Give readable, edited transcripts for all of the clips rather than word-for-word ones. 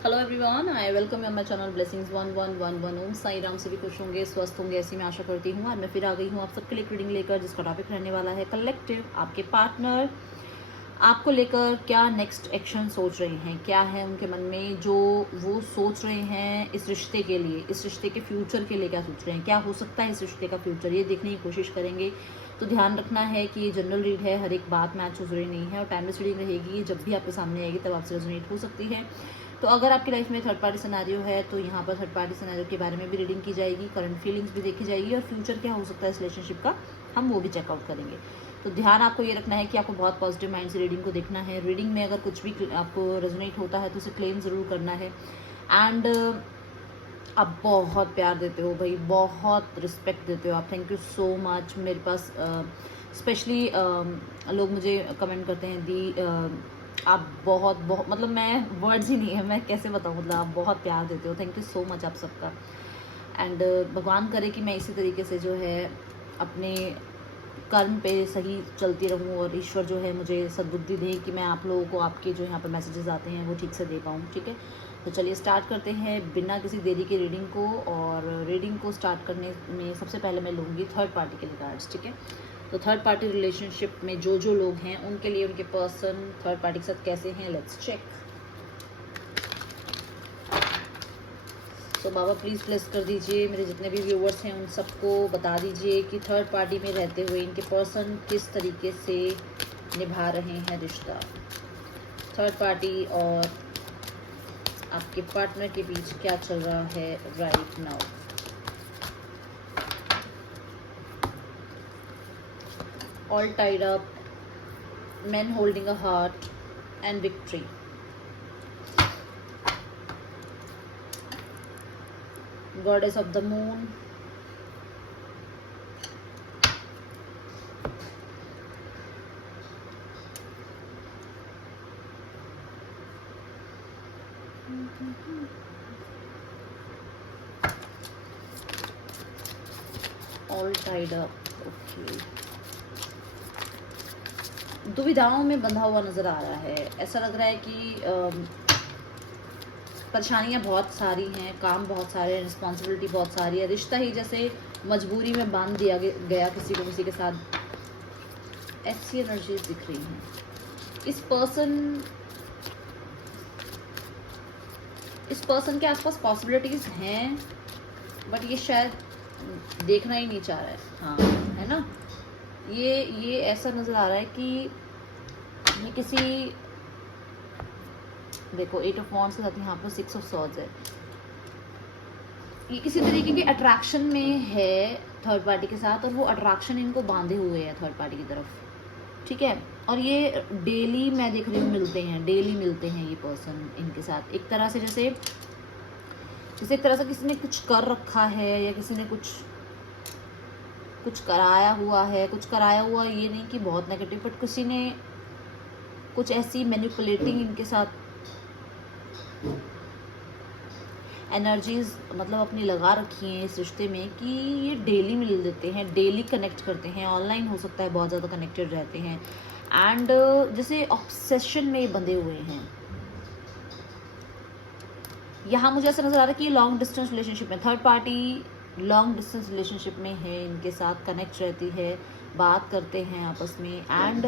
Hello everyone, I welcome you my channel blessings 1111। ओम साई राम से भी खुश होंगे, स्वस्थ होंगे, ऐसी मैं आशा करती हूँ। और मैं फिर आ गई हूँ आप सबके लिए रीडिंग लेकर, जिसका टॉपिक रहने वाला है कलेक्टिव। आपके पार्टनर आपको लेकर क्या नेक्स्ट एक्शन सोच रहे हैं, क्या है उनके मन में जो वो सोच रहे हैं इस रिश्ते के लिए, इस रिश्ते के फ्यूचर के लिए क्या सोच रहे हैं, क्या हो सकता है इस रिश्ते का फ्यूचर, ये देखने की कोशिश करेंगे। तो ध्यान रखना है कि ये जनरल रीड है, हर एक बात मैच हो रही नहीं है और टाइमलेस रीडिंग रहेगी। जब भी आपके सामने आएगी तब आपसे रेजोनेट हो सकती है। तो अगर आपकी लाइफ में थर्ड पार्टी सिनेरियो है तो यहाँ पर थर्ड पार्टी सिनेरियो के बारे में भी रीडिंग की जाएगी, करंट फीलिंग्स भी देखी जाएगी और फ्यूचर क्या हो सकता है इस रिलेशनशिप का, हम वो भी चेकआउट करेंगे। तो ध्यान आपको ये रखना है कि आपको बहुत पॉजिटिव माइंड से रीडिंग को देखना है। रीडिंग में अगर कुछ भी आपको रेजोनेट होता है तो उसे क्लेम ज़रूर करना है। एंड आप बहुत प्यार देते हो भाई, बहुत रिस्पेक्ट देते हो आप। Thank you so much. मेरे पास स्पेशली लोग मुझे कमेंट करते हैं दी आप बहुत बहुत मतलब मैं वर्ड्स ही नहीं है, मैं कैसे बताऊँ, मतलब आप बहुत प्यार देते हो। थैंक यू सो मच आप सबका। एंड भगवान करे कि मैं इसी तरीके से जो है अपने कर्म पे सही चलती रहूं और ईश्वर जो है मुझे सद्बुद्धि दे कि मैं आप लोगों को आपके जो यहाँ पर मैसेजेस आते हैं वो ठीक से दे पाऊँ। ठीक है, तो चलिए स्टार्ट करते हैं बिना किसी देरी के रीडिंग को। और रीडिंग को स्टार्ट करने में सबसे पहले मैं लूँगी थर्ड पार्टी के लिए कार्ड्स। ठीक है, तो थर्ड पार्टी रिलेशनशिप में जो जो लोग हैं उनके लिए उनके पर्सन थर्ड पार्टी के साथ कैसे हैं, लेट्स चेक। तो बाबा प्लीज़ ब्लेस कर दीजिए, मेरे जितने भी व्यूवर्स हैं उन सबको बता दीजिए कि थर्ड पार्टी में रहते हुए इनके पर्सन किस तरीके से निभा रहे हैं रिश्ता। थर्ड पार्टी और आपके पार्टनर के बीच क्या चल रहा है right now. All tied up, man holding a heart and victory. Goddess of the moon, all tied up. Okay, दुविधाओं में बंधा हुआ नजर आ रहा है। ऐसा लग रहा है कि परेशानियां बहुत सारी हैं, काम बहुत सारे हैं, रिस्पॉन्सिबिलिटी बहुत सारी है। रिश्ता ही जैसे मजबूरी में बांध दिया गया किसी को किसी के साथ, ऐसी एनर्जीज दिख रही हैं। इस पर्सन के आसपास पॉसिबिलिटीज हैं बट ये शायद देखना ही नहीं चाह रहा है। हाँ, है ना, ये ऐसा नजर आ रहा है कि ये किसी, देखो 8 ऑफ वॉन्ड्स के साथ यहाँ पर 6 ऑफ सॉर्ड्स है। ये किसी तरीके की अट्रैक्शन में है थर्ड पार्टी के साथ और वो अट्रैक्शन इनको बांधे हुए है थर्ड पार्टी की तरफ। ठीक है, और ये डेली मैं देख रही हूँ मिलते हैं, डेली मिलते हैं ये पर्सन इनके साथ। एक तरह से जैसे एक तरह से किसी ने कुछ कर रखा है या किसी ने कुछ कराया हुआ है। कुछ कराया हुआ ये नहीं कि बहुत नेगेटिव, बट किसी ने कुछ ऐसी मैनिपुलेटिंग इनके साथ एनर्जीज मतलब अपनी लगा रखी हैं इस रिश्ते में कि ये डेली मिल देते हैं, डेली कनेक्ट करते हैं, ऑनलाइन हो सकता है, बहुत ज़्यादा कनेक्टेड रहते हैं। एंड जैसे ऑब्सेशन में बंधे हुए हैं। यहाँ मुझे ऐसा नजर आ रहा है कि लॉन्ग डिस्टेंस रिलेशनशिप में third party long distance relationship में है, इनके साथ कनेक्ट रहती है, बात करते हैं आपस में। एंड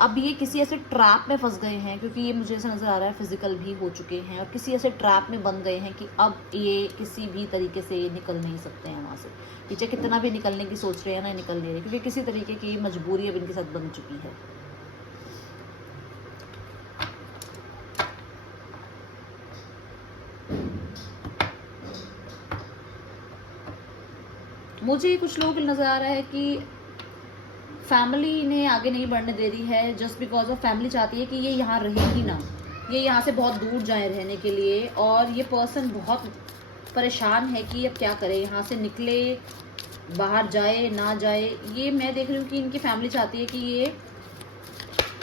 अब ये किसी ऐसे ट्रैप में फंस गए हैं, क्योंकि ये मुझे ऐसा नज़र आ रहा है फिजिकल भी हो चुके हैं और किसी ऐसे ट्रैप में बन गए हैं कि अब ये किसी भी तरीके से निकल नहीं सकते हैं वहाँ से। पीछे कितना भी निकलने की सोच रहे हैं ना, निकल नहीं रहे, क्योंकि किसी तरीके की मजबूरी अब इनके साथ बन चुकी है। मुझे कुछ लोगों को नज़र आ रहा है कि फैमिली इन्हें आगे नहीं बढ़ने दे रही है, जस्ट बिकॉज ऑफ फैमिली चाहती है कि ये यहाँ रहे ही ना, ये यहाँ से बहुत दूर जाए रहने के लिए। और ये पर्सन बहुत परेशान है कि अब क्या करे, यहाँ से निकले, बाहर जाए ना जाए। ये मैं देख रही हूँ कि इनकी फैमिली चाहती है कि ये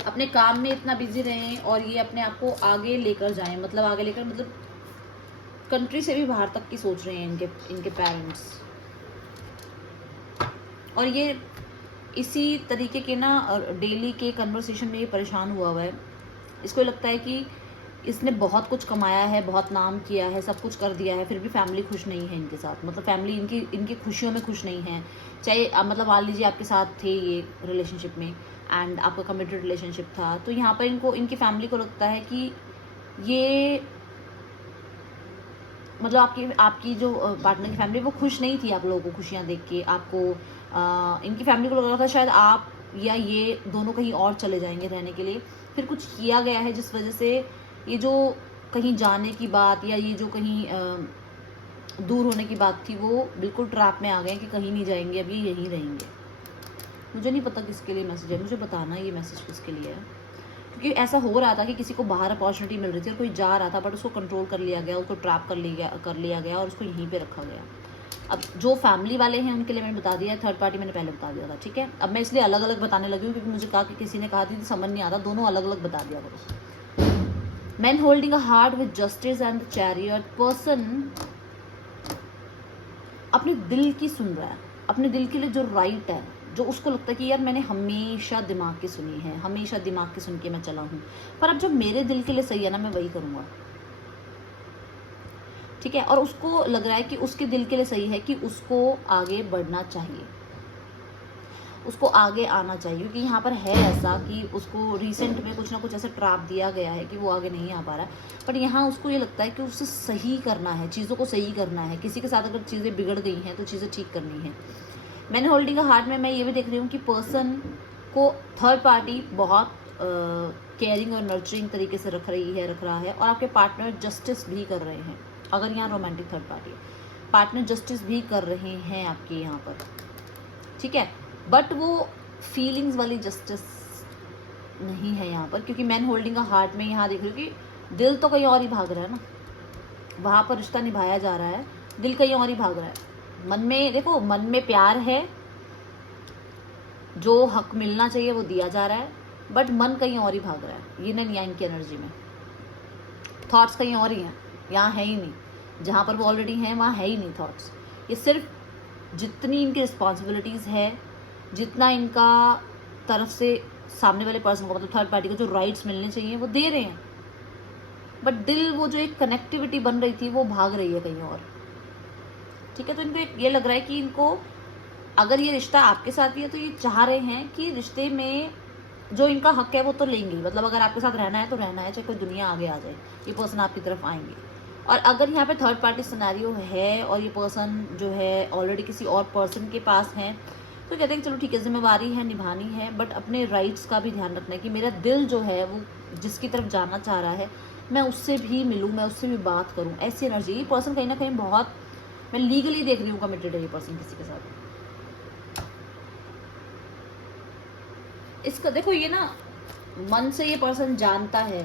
अपने काम में इतना बिजी रहें और ये अपने आप को आगे लेकर जाएं, मतलब आगे लेकर मतलब कंट्री से भी बाहर तक की सोच रहे हैं इनके पेरेंट्स। और ये इसी तरीके के ना डेली के कन्वर्सेशन में ये परेशान हुआ है। इसको लगता है कि इसने बहुत कुछ कमाया है, बहुत नाम किया है, सब कुछ कर दिया है, फिर भी फैमिली खुश नहीं है इनके साथ। मतलब फैमिली इनकी खुशियों में खुश नहीं है। चाहे मतलब मान लीजिए आपके साथ थे ये रिलेशनशिप में एंड आपका कमिटेड रिलेशनशिप था, तो यहाँ पर इनकी फैमिली को लगता है कि ये मतलब आपकी जो पार्टनर की फैमिली वो खुश नहीं थी आप लोगों को खुशियाँ देख के। आपको इनकी फैमिली को लग रहा था शायद आप या ये दोनों कहीं और चले जाएंगे रहने के लिए। फिर कुछ किया गया है जिस वजह से ये जो कहीं जाने की बात या ये जो कहीं दूर होने की बात थी वो बिल्कुल ट्रैप में आ गए कि कहीं नहीं जाएंगे, अब ये यहीं रहेंगे। मुझे नहीं पता किसके लिए मैसेज है, मुझे बताना ये मैसेज किसके लिए है। क्योंकि ऐसा हो रहा था कि किसी को बाहर अपॉर्चुनिटी मिल रही थी और कोई जा रहा था, बट उसको कंट्रोल कर लिया गया, उसको ट्रैप कर लिया गया और उसको यहीं पे रखा गया। अब जो फैमिली वाले हैं उनके लिए मैंने बता दिया, थर्ड पार्टी मैंने पहले बता दिया था, ठीक है। अब मैं इसलिए अलग अलग बताने लगी हूँ क्योंकि मुझे कहा कि किसी ने कहा थी समझ नहीं आता, दोनों अलग अलग बता दिया करो। Man holding a heart with justice and chariot person अपने दिल की सुन रहा है, अपने दिल के लिए जो राइट है, जो उसको लगता है कि यार मैंने हमेशा दिमाग की सुनी है, हमेशा दिमाग की सुन के मैं चला हूँ, पर अब जो मेरे दिल के लिए सही है ना मैं वही करूँगा, ठीक है। और उसको लग रहा है कि उसके दिल के लिए सही है कि उसको आगे बढ़ना चाहिए, उसको आगे आना चाहिए, क्योंकि यहाँ पर है ऐसा कि उसको रिसेंट में कुछ ना कुछ ऐसा ट्रैप दिया गया है कि वो आगे नहीं आ पा रहा है। पर यहाँ उसको ये लगता है कि उसे सही करना है, चीज़ों को सही करना है। किसी के साथ अगर चीज़ें बिगड़ गई हैं तो चीज़ें ठीक करनी है। मैंने होल्डिंग का हार्ट में मैं ये भी देख रही हूँ कि पर्सन को थर्ड पार्टी बहुत केयरिंग और नर्चरिंग तरीके से रख रहा है और आपके पार्टनर जस्टिस भी कर रहे हैं। अगर यहाँ romantic third party partner justice भी कर रहे हैं आपके यहाँ पर, ठीक है। बट वो फीलिंग्स वाली जस्टिस नहीं है यहाँ पर, क्योंकि मैन होल्डिंग का हार्ट में यहाँ देख रही हूँ कि दिल तो कहीं और ही भाग रहा है ना, वहाँ पर रिश्ता निभाया जा रहा है, दिल कहीं और ही भाग रहा है। मन में देखो, मन में प्यार है, जो हक मिलना चाहिए वो दिया जा रहा है, बट मन कहीं और ही भाग रहा है। ये नहीं यांग की एनर्जी में थॉट्स कहीं और ही हैं, यहाँ है ही नहीं। जहाँ पर वो ऑलरेडी हैं वहाँ है ही नहीं थॉट्स। ये सिर्फ जितनी इनकी रिस्पॉन्सिबिलिटीज़ है, जितना इनका तरफ से सामने वाले पर्सन को मतलब थर्ड पार्टी को जो राइट्स मिलने चाहिए वो दे रहे हैं, बट दिल वो जो एक कनेक्टिविटी बन रही थी वो भाग रही है कहीं और, ठीक है। तो इनको ये लग रहा है कि इनको अगर ये रिश्ता आपके साथ भी है तो ये चाह रहे हैं कि रिश्ते में जो इनका हक है वो तो लेंगे, मतलब अगर आपके साथ रहना है तो रहना है, चाहे कोई दुनिया आगे आ जाए, ये पर्सन आपकी तरफ आएंगे। और अगर यहाँ पे थर्ड पार्टी सिनेरियो है और ये पर्सन जो है ऑलरेडी किसी और पर्सन के पास है, तो कहते हैं कि चलो ठीक है, जिम्मेवारी है, निभानी है, बट अपने राइट्स का भी ध्यान रखना है कि मेरा दिल जो है वो जिसकी तरफ जाना चाह रहा है मैं उससे भी मिलूँ, मैं उससे भी बात करूँ, ऐसी एनर्जी। ये पर्सन कहीं ना कहीं बहुत, मैं लीगली देख रही हूँ, कमिटेड है ये पर्सन किसी के साथ। इसका देखो, ये ना मन से ये पर्सन जानता है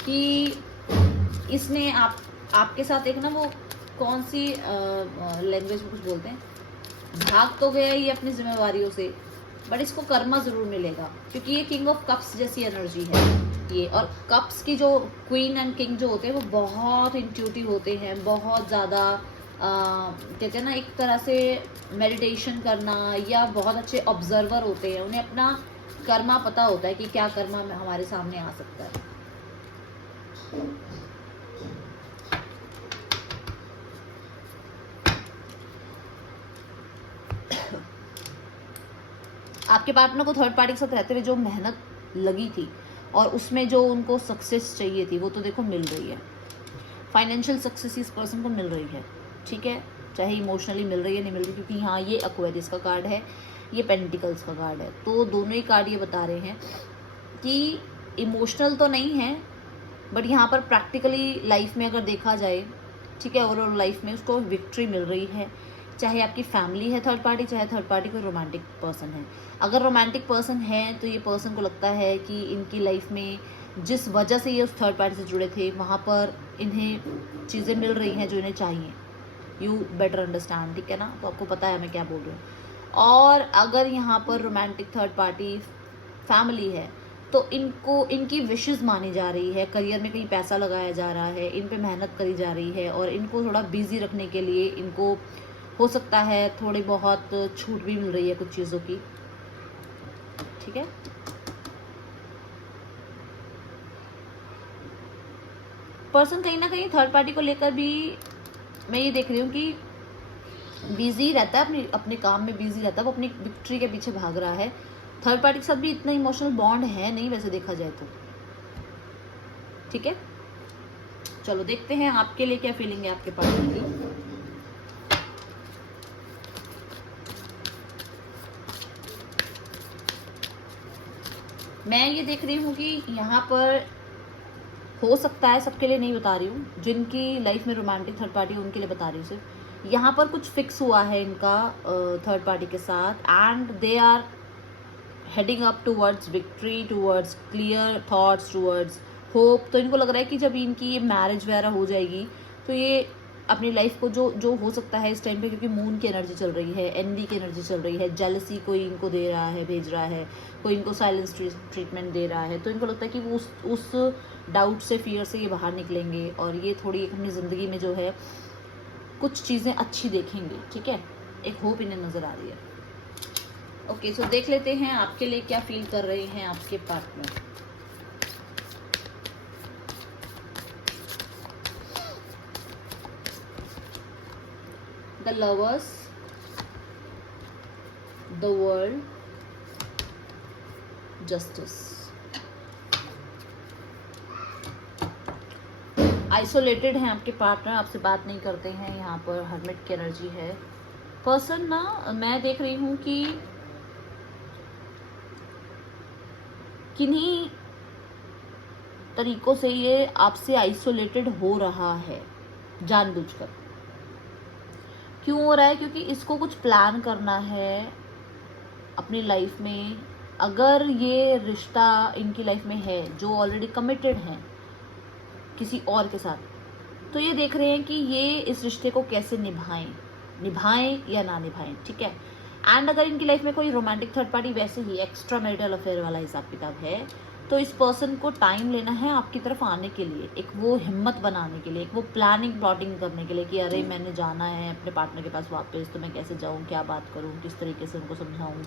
कि इसने आपके साथ एक ना वो कौन सी लैंग्वेज में कुछ बोलते हैं, भाग तो गया ये अपनी जिम्मेवारियों से, बट इसको कर्मा जरूर मिलेगा, क्योंकि ये किंग ऑफ कप्स जैसी एनर्जी है ये। और कप्स की जो क्वीन एंड किंग जो होते हैं वो बहुत इंट्यूटिव होते हैं, बहुत ज़्यादा कहते हैं ना एक तरह से मेडिटेशन करना, या बहुत अच्छे ऑब्जर्वर होते हैं, उन्हें अपना कर्मा पता होता है कि क्या कर्मा हमारे सामने आ सकता है। आपके पार्टनर को थर्ड पार्टी के साथ रहते हुए जो मेहनत लगी थी और उसमें जो उनको सक्सेस चाहिए थी वो तो देखो मिल रही है। फाइनेंशियल सक्सेस इस पर्सन को मिल रही है, ठीक है, चाहे इमोशनली मिल रही है नहीं मिल रही, क्योंकि हाँ ये एक्वेरियस का कार्ड है, ये पेंटिकल्स का कार्ड है, तो दोनों ही कार्ड ये बता रहे हैं कि इमोशनल तो नहीं है, बट यहाँ पर प्रैक्टिकली लाइफ में अगर देखा जाए, ठीक है, ओवरऑल लाइफ में उसको विक्ट्री मिल रही है। चाहे आपकी फैमिली है थर्ड पार्टी, चाहे थर्ड पार्टी कोई रोमांटिक पर्सन है। अगर रोमांटिक पर्सन है तो ये पर्सन को लगता है कि इनकी लाइफ में जिस वजह से ये उस थर्ड पार्टी से जुड़े थे वहाँ पर इन्हें चीज़ें मिल रही हैं जो इन्हें चाहिए। यू बेटर अंडरस्टैंड, ठीक है ना, तो आपको पता है मैं क्या बोल रही हूँ। और अगर यहाँ पर रोमांटिक थर्ड पार्टी फैमिली है तो इनको इनकी विशेस मानी जा रही है, करियर में कहीं पैसा लगाया जा रहा है, इन पे मेहनत करी जा रही है, और इनको थोड़ा बिजी रखने के लिए इनको हो सकता है थोड़ी बहुत छूट भी मिल रही है कुछ चीज़ों की, ठीक है। पर्सन कहीं ना कहीं थर्ड पार्टी को लेकर भी मैं ये देख रही हूँ कि बिजी रहता है, अपने अपने काम में बिजी रहता है, वो अपनी विक्ट्री के पीछे भाग रहा है। थर्ड पार्टी के साथ भी इतना इमोशनल बॉन्ड है नहीं वैसे देखा जाए तो। ठीक है, चलो देखते हैं आपके लिए क्या फीलिंग है आपके पार्टनर की। मैं ये देख रही हूँ कि यहाँ पर हो सकता है, सबके लिए नहीं बता रही हूँ, जिनकी लाइफ में रोमांटिक थर्ड पार्टी उनके लिए बता रही हूँ सिर्फ। यहाँ पर कुछ फिक्स हुआ है इनका थर्ड पार्टी के साथ, and they are heading up towards victory, towards clear thoughts, towards hope. तो इनको लग रहा है कि जब इनकी ये मैरिज वगैरह हो जाएगी तो ये अपनी लाइफ को जो जो हो सकता है इस टाइम पे, क्योंकि मून की एनर्जी चल रही है, एनवी की एनर्जी चल रही है, जेलसी कोई इनको दे रहा है, भेज रहा है, कोई इनको साइलेंस ट्रीटमेंट दे रहा है, तो इनको लगता है कि वो उस डाउट से, फियर से ये बाहर निकलेंगे और ये थोड़ी एक अपनी ज़िंदगी में जो है कुछ चीज़ें अच्छी देखेंगे। ठीक है, एक होप इन्हें नज़र आ रही है। ओके, सो देख लेते हैं आपके लिए क्या फील कर रहे हैं आपके partner. The lovers, the world, justice. Isolated हैं आपके पार्टनर, आपसे बात नहीं करते हैं। यहाँ पर हर्मिट की एनर्जी है। पर्सन ना, मैं देख रही हूँ कि किन्हीं तरीकों से ये आपसे आइसोलेटेड हो रहा है जानबूझकर। क्यों हो रहा है? क्योंकि इसको कुछ प्लान करना है अपनी लाइफ में। अगर ये रिश्ता इनकी लाइफ में है जो ऑलरेडी कमिटेड हैं किसी और के साथ, तो ये देख रहे हैं कि ये इस रिश्ते को कैसे निभाएं या ना निभाएं। ठीक है, एंड अगर इनकी लाइफ में कोई रोमांटिक थर्ड पार्टी वैसे ही एक्स्ट्रा मैरिटल अफेयर वाला हिसाब किताब है, तो इस पर्सन को टाइम लेना है आपकी तरफ आने के लिए, एक वो हिम्मत बनाने के लिए, एक वो प्लानिंग प्लॉटिंग करने के लिए कि अरे मैंने जाना है अपने पार्टनर के पास वापस, तो मैं कैसे जाऊँ, क्या बात करूँ, किस तरीके से उनको समझाऊँ।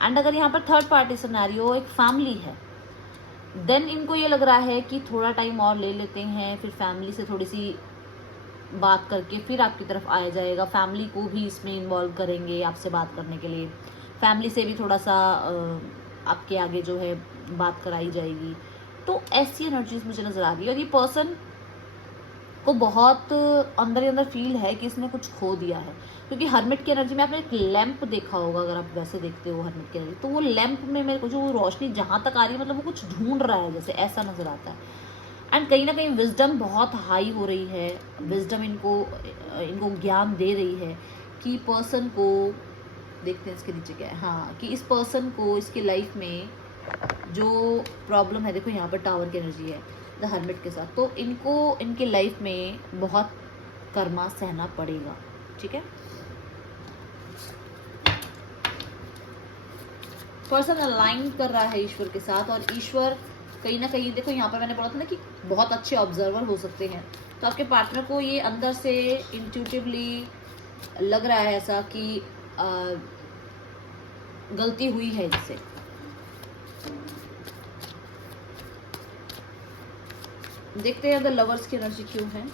एंड अगर यहाँ पर थर्ड पार्टी सिनेरियो एक फैमिली है, देन इनको ये लग रहा है कि थोड़ा टाइम और ले लेते हैं, फिर फैमिली से थोड़ी सी बात करके फिर आपकी तरफ आया जाएगा। फैमिली को भी इसमें इन्वॉल्व करेंगे आपसे बात करने के लिए, फैमिली से भी थोड़ा सा आपके आगे जो है बात कराई जाएगी। तो ऐसी एनर्जीज मुझे नज़र आ रही है। और ये पर्सन को बहुत अंदर ही अंदर फील है कि इसने कुछ खो दिया है, क्योंकि हर्मिट की एनर्जी में आपने एक लैंप देखा होगा, अगर आप वैसे देखते हो हर्मिट की एनर्जी, तो वो लैंप में मेरे को जो रोशनी जहाँ तक आ रही है, मतलब वो कुछ ढूंढ रहा है जैसे, ऐसा नज़र आता है। एंड कहीं ना कहीं विजडम बहुत हाई हो रही है। विजडम इनको ज्ञान दे रही है कि पर्सन को, देखते हैं इसके नीचे क्या है, हाँ, कि इस पर्सन को इसकी लाइफ में जो प्रॉब्लम है, देखो यहाँ पर टावर की एनर्जी है द हर्मिट के साथ, तो इनको इनके लाइफ में बहुत कर्मा सहना पड़ेगा। ठीक है, पर्सन अलाइन कर रहा है ईश्वर के साथ, और ईश्वर कहीं ना कहीं, देखो यहाँ पर मैंने बोला था ना कि बहुत अच्छे ऑब्जर्वर हो सकते हैं, तो आपके पार्टनर को ये अंदर से इंट्यूटिवली लग रहा है ऐसा कि गलती हुई है इससे। देखते हैं द लवर्स की एनर्जी क्यों है।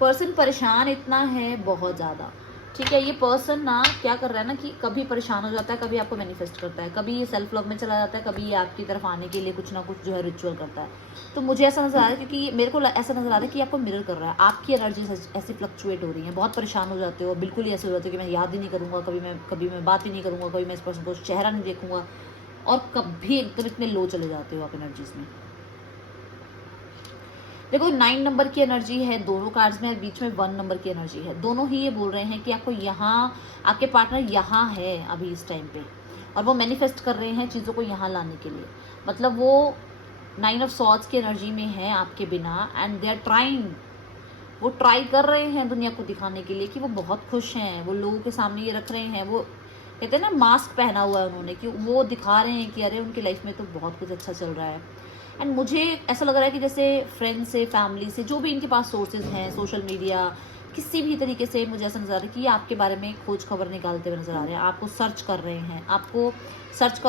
पर्सन परेशान इतना है, बहुत ज़्यादा। ठीक है, ये पर्सन ना क्या कर रहा है ना कि कभी परेशान हो जाता है, कभी आपको मैनिफेस्ट करता है, कभी ये सेल्फ लव में चला जाता है, कभी ये आपकी तरफ आने के लिए कुछ ना कुछ जो है रिचुअल करता है। तो मुझे ऐसा नज़र आ रहा है, क्योंकि मेरे को ऐसा नज़र आ रहा है कि आपको मिरर कर रहा है। आपकी एनर्जी ऐसी फ्लक्चुएट हो रही है, बहुत परेशान हो जाते हो, बिल्कुल ही ऐसे हो जाते हो कि मैं याद ही नहीं करूँगा, कभी मैं बात ही नहीं करूँगा, कभी मैं इस पर्सन को चेहरा नहीं देखूँगा, और कभी एकदम इतने लो चले जाते हो आप एनर्जीज में। देखो 9 नंबर की एनर्जी है दोनों कार्ड्स में, बीच में 1 नंबर की एनर्जी है। दोनों ही ये बोल रहे हैं कि आपको यहाँ, आपके पार्टनर यहाँ है अभी इस टाइम पे, और वो मैनिफेस्ट कर रहे हैं चीज़ों को यहाँ लाने के लिए। मतलब वो 9 ऑफ सॉर्ड्स की एनर्जी में है आपके बिना, एंड दे आर ट्राइंग, वो ट्राई कर रहे हैं दुनिया को दिखाने के लिए कि वो बहुत खुश हैं। वो लोगों के सामने ये रख रहे हैं, वो कहते हैं ना मास्क पहना हुआ है उन्होंने, कि वो दिखा रहे हैं कि अरे उनकी लाइफ में तो बहुत कुछ अच्छा चल रहा है। एंड मुझे ऐसा लग रहा है कि जैसे फ्रेंड्स से, फैमिली से, जो भी इनके पास सोर्सेज हैं, सोशल मीडिया किसी भी तरीके से मुझे ऐसा नज़र आ रहा है कि ये आपके बारे में खोज खबर निकालते हुए नज़र आ रहे हैं, आपको सर्च कर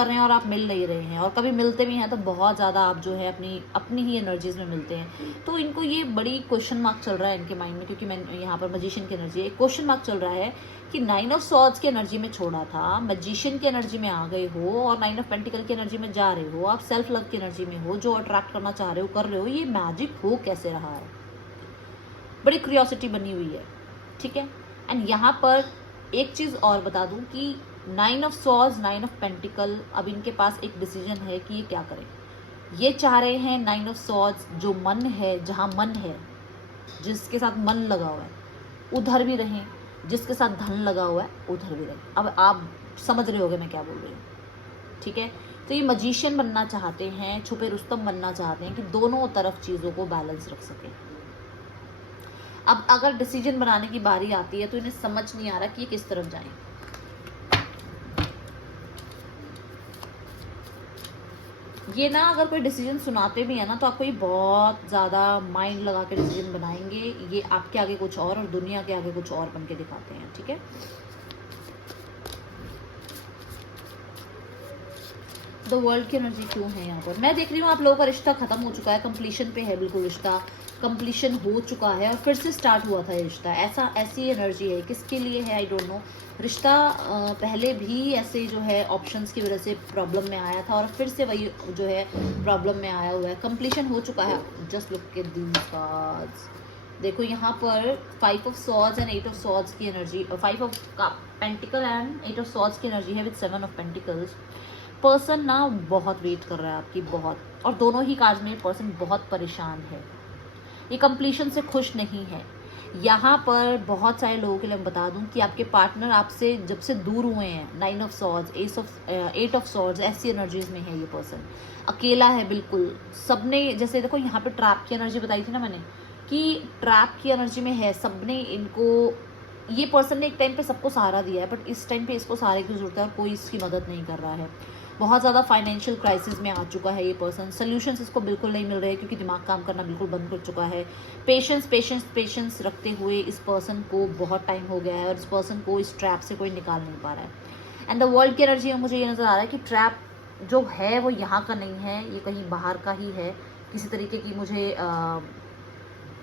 रहे हैं, और आप मिल नहीं रहे हैं, और कभी मिलते भी हैं तो बहुत ज़्यादा आप जो है अपनी ही एनर्जीज़ में मिलते हैं। तो इनको ये बड़ी क्वेश्चन मार्क चल रहा है इनके माइंड में, क्योंकि मैं यहाँ पर मजिशियन की एनर्जी है, एक क्वेश्चन मार्क चल रहा है कि 9 ऑफ सॉर्ड्स की एनर्जी में छोड़ा था, मजिशियन की एनर्जी में आ गए हो और 9 ऑफ पेंटिकल की एनर्जी में जा रहे हो, आप सेल्फ लव की एनर्जी में हो, जो अट्रैक्ट करना चाह रहे हो कर रहे हो, ये मैजिक हो कैसे रहा है, बड़ी क्यूरियोसिटी बनी हुई है, ठीक है। एंड यहाँ पर एक चीज़ और बता दूं कि 9 ऑफ सॉर्ड्स 9 ऑफ पेंटिकल, अब इनके पास एक डिसीजन है कि ये क्या करें। ये चाह रहे हैं 9 ऑफ सॉर्ड्स, जो मन है, जहाँ मन है, जिसके साथ मन लगा हुआ है उधर भी रहें, जिसके साथ धन लगा हुआ है उधर भी रहें। अब आप समझ रहे होगे मैं क्या बोल रही हूँ, ठीक है। तो ये मजिशियन बनना चाहते हैं, छुपे रुस्तम बनना चाहते हैं कि दोनों तरफ चीज़ों को बैलेंस रख सकें। अब अगर डिसीजन बनाने की बारी आती है तो इन्हें समझ नहीं आ रहा कि ये किस तरफ जाएं। ये ना अगर कोई डिसीजन सुनाते भी है ना तो आपको ये बहुत ज़्यादा माइंड लगा के डिसीजन बनाएंगे, ये आपके आगे कुछ और दुनिया के आगे कुछ और बन के दिखाते हैं, ठीक है। द वर्ल्ड की एनर्जी क्यों है यहाँ पर? मैं देख रही हूँ आप लोगों का रिश्ता खत्म हो चुका है, कंप्लीशन पे है, बिल्कुल रिश्ता कंप्लीशन हो चुका है और फिर से स्टार्ट हुआ था ये रिश्ता, ऐसी एनर्जी है। किसके लिए है आई डोंट नो। रिश्ता पहले भी ऐसे जो है ऑप्शंस की वजह से प्रॉब्लम में आया था और फिर से वही जो है प्रॉब्लम में आया हुआ है। कंप्लीशन हो चुका है। Just look at these cards, देखो यहाँ पर 5 of swords and 8 of swords की energy, 5 of pentacle and 8 of swords की एनर्जी है विद 7 ऑफ पेंटिकल्स। पर्सन ना बहुत वेट कर रहा है आपकी, बहुत, और दोनों ही कार्ड्स में पर्सन बहुत परेशान है, ये कंप्लीशन से खुश नहीं है। यहाँ पर बहुत सारे लोगों के लिए मैं बता दूं कि आपके पार्टनर आपसे जब से दूर हुए हैं, 9 ऑफ सॉर्ड्स, 8 ऑफ सॉर्ड्स, ऐसी एनर्जीज में है ये पर्सन, अकेला है बिल्कुल। सबने जैसे देखो यहाँ पे ट्रैप की एनर्जी बताई थी ना मैंने, कि ट्रैप की एनर्जी में है, सबने इनको, ये पर्सन ने एक टाइम पे सबको सहारा दिया है बट इस टाइम पे इसको सहारे की जरूरत है और कोई इसकी मदद नहीं कर रहा है। बहुत ज़्यादा फाइनेंशियल क्राइसिस में आ चुका है ये पर्सन, सोल्यूशंस इसको बिल्कुल नहीं मिल रहे क्योंकि दिमाग काम करना बिल्कुल बंद कर चुका है। पेशेंस रखते हुए इस पर्सन को बहुत टाइम हो गया है और इस पर्सन को इस ट्रैप से कोई निकाल नहीं पा रहा है। एंड द वर्ल्ड की एनर्जी में मुझे ये नज़र आ रहा है कि ट्रैप जो है वो यहाँ का नहीं है, ये कहीं बाहर का ही है। किसी तरीके की मुझे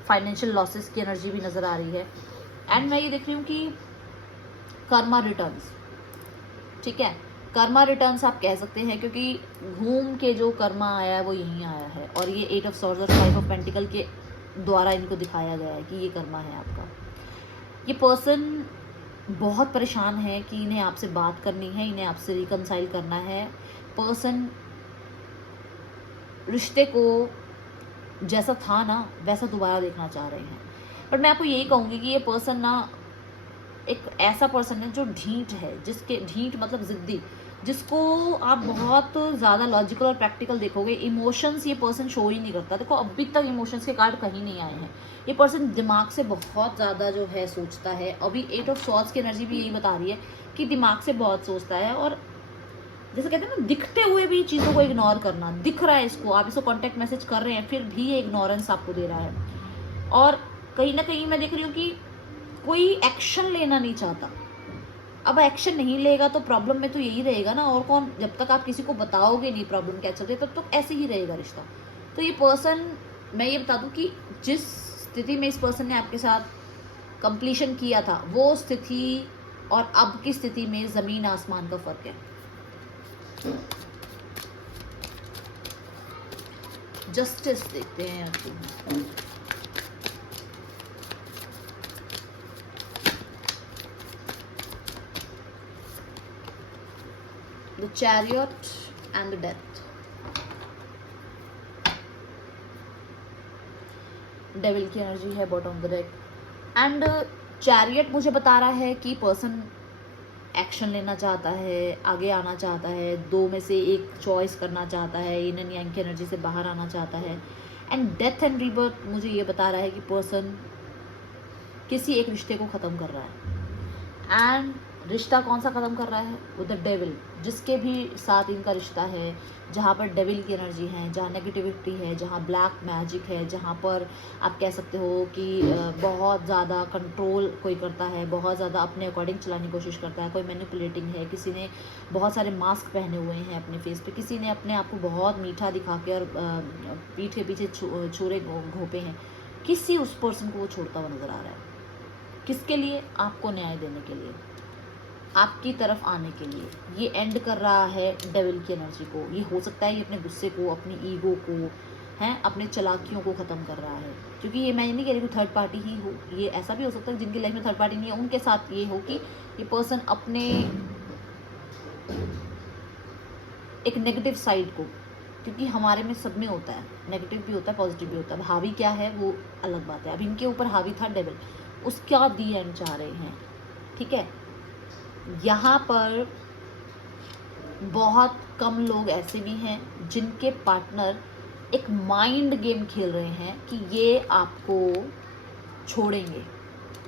फाइनेंशियल लॉसेस की एनर्जी भी नज़र आ रही है। एंड मैं ये देख रही हूँ कि कर्मा रिटर्न्स, ठीक है, कर्मा रिटर्न्स आप कह सकते हैं क्योंकि घूम के जो कर्मा आया है वो यहीं आया है और ये 8 ऑफ सॉर्ड्स और 5 ऑफ पेंटिकल के द्वारा इनको दिखाया गया है कि ये कर्मा है आपका। ये पर्सन बहुत परेशान है कि इन्हें आपसे बात करनी है, इन्हें आपसे रिकनसाइल करना है। पर्सन रिश्ते को जैसा था ना वैसा दोबारा देखना चाह रहे हैं, बट मैं आपको यही कहूँगी कि ये पर्सन ना एक ऐसा पर्सन है जो ढीठ है, जिसके ढीठ मतलब ज़िद्दी, जिसको आप बहुत ज़्यादा लॉजिकल और प्रैक्टिकल देखोगे। इमोशंस ये पर्सन शो ही नहीं करता। देखो अभी तक इमोशंस के कार्ड कहीं नहीं आए हैं। ये पर्सन दिमाग से बहुत ज़्यादा जो है सोचता है। अभी 8 ऑफ सॉर्ड्स की एनर्जी भी यही बता रही है कि दिमाग से बहुत सोचता है और जैसे कहते हैं ना, दिखते हुए भी चीज़ों को इग्नोर करना। दिख रहा है इसको, आप इसको कॉन्टैक्ट मैसेज कर रहे हैं फिर भी ये इग्नोरेंस आपको दे रहा है और कहीं ना कहीं मैं देख रही हूँ कि कोई एक्शन लेना नहीं चाहता। अब एक्शन नहीं लेगा तो प्रॉब्लम में तो यही रहेगा ना, और कौन, जब तक आप किसी को बताओगे नहीं प्रॉब्लम क्या चल रही है तब तक ऐसे ही रहेगा रिश्ता। तो ये पर्सन, मैं ये बता दूं कि जिस स्थिति में इस पर्सन ने आपके साथ कंप्लीशन किया था वो स्थिति और अब की स्थिति में ज़मीन आसमान का फर्क है। जस्टिस देखते हैं आपको। The Chariot and the Death, devil की एनर्जी है bottom of the deck. And chariot मुझे बता रहा है कि पर्सन एक्शन लेना चाहता है, आगे आना चाहता है, दो में से एक चॉइस करना चाहता है, इन एंड यांग की एनर्जी से बाहर आना चाहता है। एंड डेथ एंड रीबर्थ मुझे ये बता रहा है कि पर्सन किसी एक रिश्ते को ख़त्म कर रहा है। एंड रिश्ता कौन सा ख़त्म कर रहा है? With the devil. जिसके भी साथ इनका रिश्ता है, जहाँ पर डेविल की एनर्जी है, जहाँ नेगेटिविटी है, जहाँ ब्लैक मैजिक है, जहाँ पर आप कह सकते हो कि बहुत ज़्यादा कंट्रोल कोई करता है, बहुत ज़्यादा अपने अकॉर्डिंग चलाने की कोशिश करता है, कोई मैनिपुलेटिंग है, किसी ने बहुत सारे मास्क पहने हुए हैं अपने फेस पे, किसी ने अपने आप को बहुत मीठा दिखा के और पीठ के पीछे छुरे घोंपे हैं, किसी उस पर्सन को वो छोड़ता हुआ नज़र आ रहा है। किसके लिए? आपको न्याय देने के लिए, आपकी तरफ आने के लिए। ये एंड कर रहा है डेविल की एनर्जी को। ये हो सकता है ये अपने गुस्से को, अपनी ईगो को, हैं, अपने चालाकियों को ख़त्म कर रहा है। क्योंकि ये मैं नहीं कह रही कि थर्ड पार्टी ही हो, ये ऐसा भी हो सकता है जिनकी लाइफ में थर्ड पार्टी नहीं है उनके साथ ये हो कि ये पर्सन अपने एक नेगेटिव साइड को, क्योंकि हमारे में सब में होता है, नेगेटिव भी होता है, पॉजिटिव भी होता है। अब हावी क्या है वो अलग बात है। अब इनके ऊपर हावी था डेविल, उसका दी एंड चाह रहे हैं। ठीक है, यहाँ पर बहुत कम लोग ऐसे भी हैं जिनके पार्टनर एक माइंड गेम खेल रहे हैं कि ये आपको छोड़ेंगे,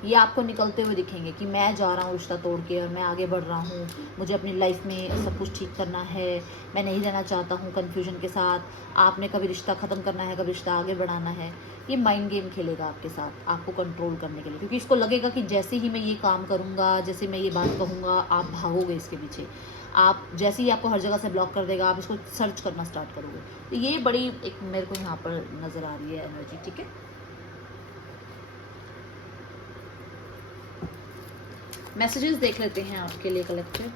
ये आपको निकलते हुए दिखेंगे कि मैं जा रहा हूँ रिश्ता तोड़ के और मैं आगे बढ़ रहा हूँ, मुझे अपनी लाइफ में सब कुछ ठीक करना है, मैं नहीं रहना चाहता हूँ कन्फ्यूजन के साथ, आपने कभी रिश्ता ख़त्म करना है, कभी रिश्ता आगे बढ़ाना है। ये माइंड गेम खेलेगा आपके साथ आपको कंट्रोल करने के लिए, क्योंकि इसको लगेगा कि जैसे ही मैं ये काम करूँगा, जैसे मैं ये बात कहूँगा, आप भागोगे इसके पीछे, आप जैसे ही आपको हर जगह से ब्लॉक कर देगा, आप इसको सर्च करना स्टार्ट करोगे। तो ये बड़ी एक मेरे को यहाँ पर नज़र आ रही है एनर्जी। ठीक है, मैसेजेस देख लेते हैं आपके लिए collective.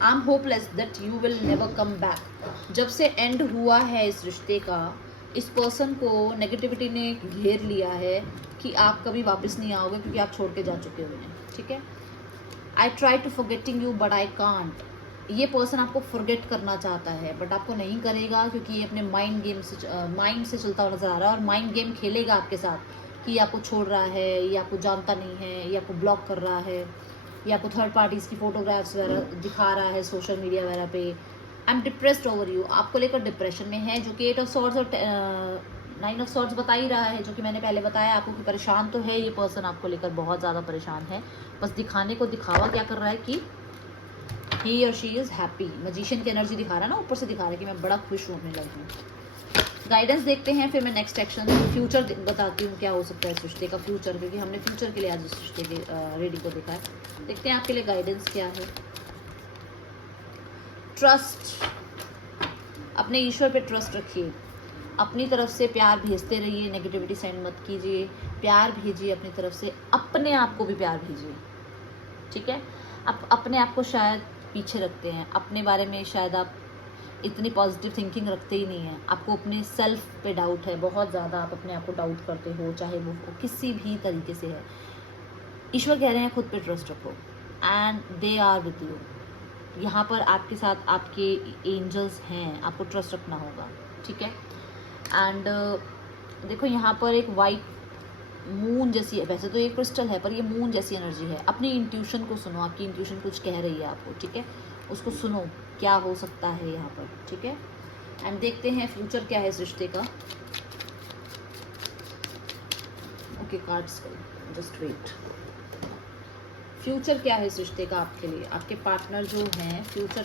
I am hopeless that you will never come back. जब से एंड हुआ है इस रिश्ते का, इस पर्सन को नेगेटिविटी ने घेर लिया है कि आप कभी वापस नहीं आओगे, क्योंकि आप छोड़ के जा चुके हुए हैं। ठीक है, I try to forgetting you but I can't. ये पर्सन आपको फॉरगेट करना चाहता है बट आपको नहीं करेगा, क्योंकि ये अपने माइंड से चलता हुआ नजर आ रहा है और माइंड गेम खेलेगा आपके साथ कि ये आपको छोड़ रहा है, ये आपको जानता नहीं है, ये आपको ब्लॉक कर रहा है, ये आपको थर्ड पार्टीज़ की फोटोग्राफ्स वगैरह दिखा रहा है सोशल मीडिया वगैरह पे। I am depressed over you, आपको लेकर डिप्रेशन में है, जो कि 8 ऑफ सॉर्ड्स और 9 ऑफ सॉर्ड्स बता ही रहा है, जो कि मैंने पहले बताया आपको कि परेशान तो है ये पर्सन, आपको लेकर बहुत ज़्यादा परेशान है। बस दिखाने को दिखावा क्या कर रहा है कि ही और शी इज़ हैप्पी। मजिशियन की एनर्जी दिखा रहा है ना, ऊपर से दिखा रहा है कि मैं बड़ा खुश हूँ अपनी लाइफ में। गाइडेंस देखते हैं, फिर मैं नेक्स्ट एक्शन फ्यूचर बताती हूँ क्या हो सकता है इस रिश्ते का फ्यूचर, क्योंकि हमने फ्यूचर के लिए आज इस रिश्ते की रीडिंग को देखा है। देखते हैं आपके लिए गाइडेंस क्या है। ट्रस्ट, अपने ईश्वर पे ट्रस्ट रखिए, अपनी तरफ से प्यार भेजते रहिए, नेगेटिविटी सेंड मत कीजिए, प्यार भेजिए अपनी तरफ से, अपने आप को भी प्यार भेजिए। ठीक है, आप अपने आप को शायद पीछे रखते हैं, अपने बारे में शायद आप इतनी पॉजिटिव थिंकिंग रखते ही नहीं हैं, आपको अपने सेल्फ पे डाउट है बहुत ज़्यादा, आप अपने आप को डाउट करते हो, चाहे वो किसी भी तरीके से है। ईश्वर कह रहे हैं खुद पे ट्रस्ट रखो and they are with you. यहाँ पर आपके साथ आपके एंजल्स हैं, आपको ट्रस्ट रखना होगा। ठीक है, एंड देखो यहाँ पर एक वाइट मून जैसी है, वैसे तो ये क्रिस्टल है पर ये मून जैसी एनर्जी है। अपनी इंट्यूशन को सुनो, आपकी इंट्यूशन कुछ कह रही है आपको। ठीक है, उसको सुनो क्या हो सकता है यहाँ पर। ठीक है, एंड देखते हैं फ्यूचर क्या है इस रिश्ते का। Okay cards, just wait. Future क्या है इस रिश्ते का आपके लिए, आपके पार्टनर जो हैं, फ्यूचर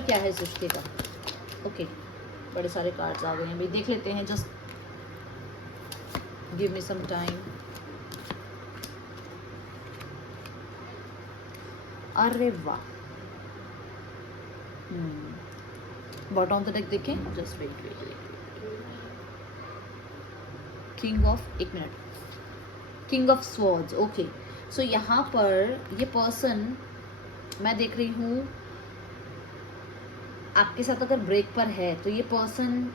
क्या है इस रिश्ते का। ओके, बड़े सारे कार्ड्स आ गए हैं भाई, देख लेते हैं, just give me some time. अरे वाह, बॉटम ऑफ द डेक देखें, जस्ट वेट। किंग ऑफ, एक minute, king of swords. Okay, so यहाँ पर ये पर्सन मैं देख रही हूँ आपके साथ अगर ब्रेक पर है तो ये पर्सन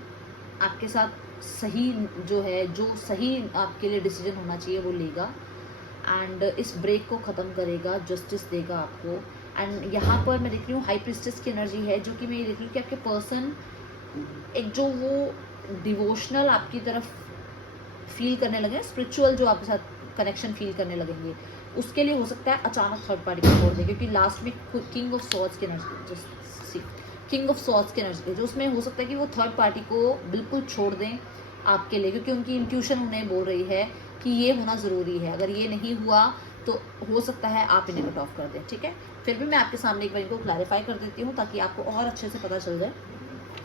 आपके साथ सही जो है, जो सही आपके लिए डिसीजन होना चाहिए वो लेगा एंड इस ब्रेक को ख़त्म करेगा, जस्टिस देगा आपको। एंड यहाँ पर मैं देख रही हूँ हाई प्रिस्टेस की एनर्जी है, जो कि मैं ये देख रही हूँ कि आपके पर्सन एक जो वो डिवोशनल आपकी तरफ फील करने लगे, स्पिरिचुअल जो आपके साथ कनेक्शन फील करने लगेंगे, उसके लिए हो सकता है अचानक थर्ड पार्टी को छोड़ दें, क्योंकि लास्ट में किंग ऑफ सॉर्ड्स की energy, just see king of swords की एनर्जी जो उसमें हो सकता है कि वो थर्ड पार्टी को बिल्कुल छोड़ दें आपके लिए, क्योंकि उनकी इंट्यूशन उन्हें बोल रही है कि ये होना ज़रूरी है। अगर ये नहीं हुआ तो हो सकता है आप इन्हें कट ऑफ कर दें, ठीक है। फिर भी मैं आपके सामने एक बार इनको क्लैरिफाई कर देती हूँ ताकि आपको और अच्छे से पता चल जाए,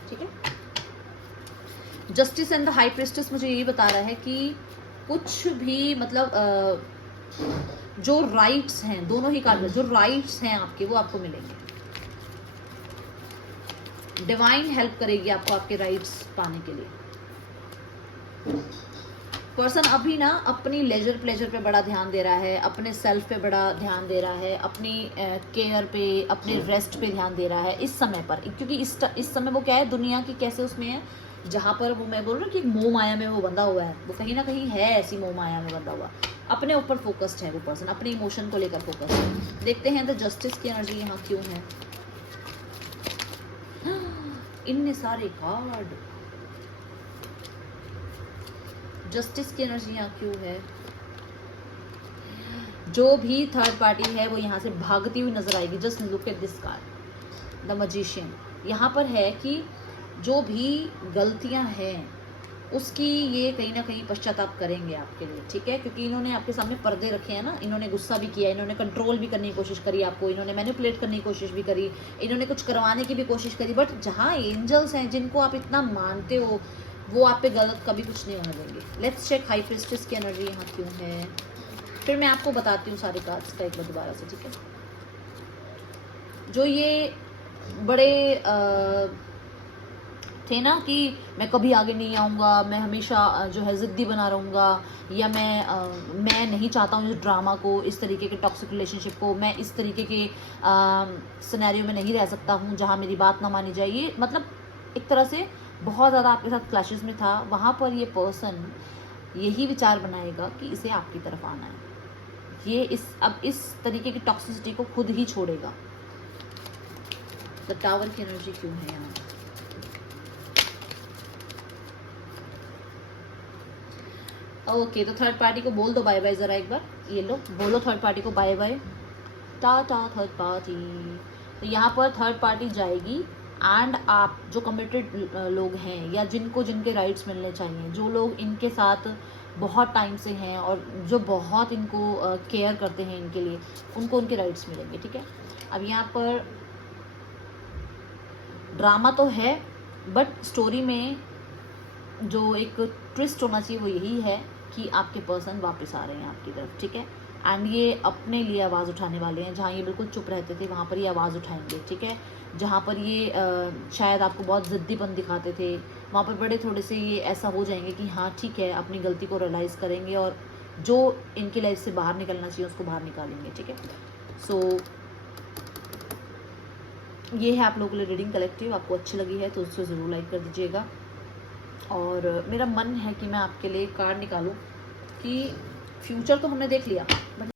ठीक है। Justice and the high priestess मुझे यही बता रहा है कि कुछ भी मतलब जो राइट्स हैं, दोनों ही कार्ड में जो राइट्स हैं आपके, वो आपको मिलेंगे। डिवाइन हेल्प करेगी आपको आपके राइट्स पाने के लिए। पर्सन अभी ना अपनी लेजर प्लेजर पे बड़ा ध्यान दे रहा है, अपने सेल्फ पे बड़ा ध्यान दे रहा है, अपनी केयर पे, अपने रेस्ट पे ध्यान दे रहा है इस समय पर, क्योंकि इस समय वो क्या है, दुनिया की कैसे उसमें है, जहाँ पर वो मैं बोल रही हूँ कि मोह माया में वो बंधा हुआ है, वो कहीं ना कहीं है ऐसी मोह माया में बंधा हुआ, अपने ऊपर फोकस्ड है वो पर्सन, अपने इमोशन को लेकर फोकस्ड है। देखते हैं द जस्टिस की एनर्जी यहाँ क्यों है। इतने सारे कार्ड, जस्टिस की एनर्जी यहाँ क्यों है। जो भी थर्ड पार्टी है वो यहाँ से भागती हुई नजर आएगी। Just look at this card, the magician. यहाँ पर है कि जो भी गलतियां हैं उसकी ये कहीं ना कहीं पश्चाताप करेंगे आपके लिए, ठीक है, क्योंकि इन्होंने आपके सामने पर्दे रखे हैं ना, इन्होंने गुस्सा भी किया, इन्होंने कंट्रोल भी करने की कोशिश करी आपको, इन्होंने मैनिपुलेट करने की कोशिश भी करी, इन्होंने कुछ करवाने की भी कोशिश करी, बट जहाँ एंजल्स हैं जिनको आप इतना मानते हो वो आप पे गलत कभी कुछ नहीं होने देंगे। लेट्स चेक हाई प्रिस्टेस की एनर्जी यहाँ क्यों है, फिर मैं आपको बताती हूँ सारे कार्ड्स का एक बार दोबारा से, ठीक है। जो ये बड़े थे ना कि मैं कभी आगे नहीं आऊँगा, मैं हमेशा जो है ज़िद्दी बना रहूँगा, या मैं नहीं चाहता हूँ इस ड्रामा को, इस तरीके के टॉक्सिक रिलेशनशिप को, मैं इस तरीके के सिनेरियो में नहीं रह सकता हूँ जहाँ मेरी बात ना मानी जाए। ये मतलब एक तरह से बहुत ज़्यादा आपके साथ क्लैशेस में था, वहाँ पर ये पर्सन यही विचार बनाएगा कि इसे आपकी तरफ आना है। ये अब इस तरीके की टॉक्सिसिटी को खुद ही छोड़ेगा। द टावर की एनर्जी क्यों है यहाँ। ओके, तो थर्ड पार्टी को बोल दो बाय बाय ज़रा एक बार, ये लो बोलो थर्ड पार्टी को bye bye, tata third party. तो यहाँ पर थर्ड पार्टी जाएगी एंड आप जो कमिटेड लोग हैं या जिनके राइट्स मिलने चाहिए, जो लोग इनके साथ बहुत टाइम से हैं और जो बहुत इनको केयर करते हैं इनके लिए, उनको उनके राइट्स मिलेंगे, ठीक है। अब यहाँ पर ड्रामा तो है, बट स्टोरी में जो एक ट्विस्ट होना चाहिए वो यही है कि आपके पर्सन वापस आ रहे हैं आपकी तरफ, ठीक है। एंड ये अपने लिए आवाज़ उठाने वाले हैं। जहाँ ये बिल्कुल चुप रहते थे वहाँ पर ये आवाज़ उठाएंगे, ठीक है। जहाँ पर ये शायद आपको बहुत ज़िद्दीपन दिखाते थे, वहाँ पर बड़े थोड़े से ये ऐसा हो जाएंगे कि हाँ ठीक है, अपनी गलती को रियलाइज़ करेंगे और जो इनकी लाइफ से बाहर निकलना चाहिए उसको बाहर निकालेंगे, ठीक है। सो ये है आप लोगों के लिए रीडिंग कलेक्टिव। आपको अच्छी लगी है तो उसको ज़रूर लाइक कर दीजिएगा। और मेरा मन है कि मैं आपके लिए कार्ड निकालूं कि फ्यूचर तो हमने देख लिया,